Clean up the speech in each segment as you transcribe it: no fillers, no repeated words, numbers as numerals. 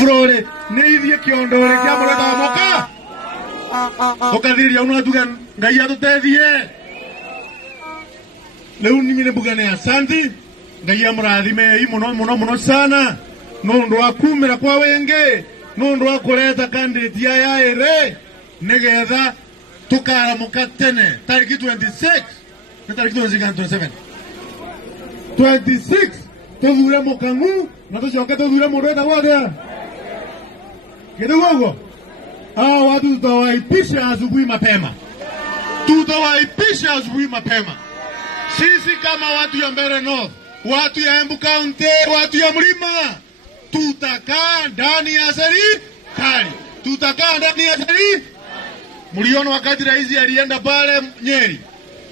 Flore, neithie kiondore kia mureta moka. Okathiria unatuga ngai atutethie. Leo nimine bugane asanti. Ngai amurathime muno sana. Nundu akumira kwa wenge. Nundu akureta candidate ya ere. Negetha tukaramuka tene. Tariki 26. Na tariki 27. 26. Tuthure mukangu. Na tucoke tuthure mureta wothe. Kidogo. Hao watu tutawaipisha asubuhi mapema. Tutawaipisha asubuhi mapema. Sisi kama watu ya Mbeere North, watu ya Embu County, watu ya Mlima, tutakaa ndani ya serikali. Tutakaa ndani ya serikali. Mliona wakati rais alienda pale Nyeri.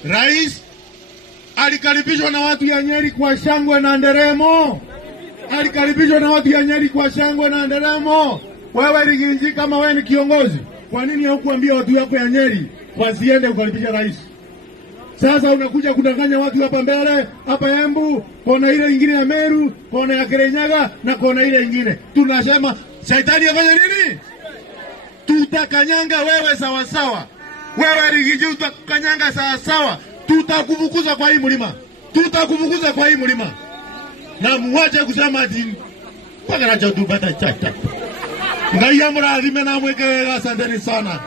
Rais alikaribishwa na watu ya Nyeri kwa shangwe na nderemo. Alikaribishwa na watu ya Nyeri kwa shangwe na nderemo. Wewe Riginji, kama wewe ni kiongozi, kwa nini haukuambia watu wako ya Nyeri wasiende kukaribisha rais? Sasa unakuja kudanganya watu hapa Mbeere, hapa Embu, kona ile nyingine ya Meru, kona ya Kirinyaga na kona ile nyingine. Tunasema shetani afanye nini? Tutakanyanga wewe sawa sawa. Wewe Riginji utakanyanga sawa sawa. Tutakufukuza kwa hii mlima. Tutakufukuza kwa hii mlima. Na muache kusema ati mpaka na jodu bata chata. Ngai amurathime na mweke wega, asanteni sana.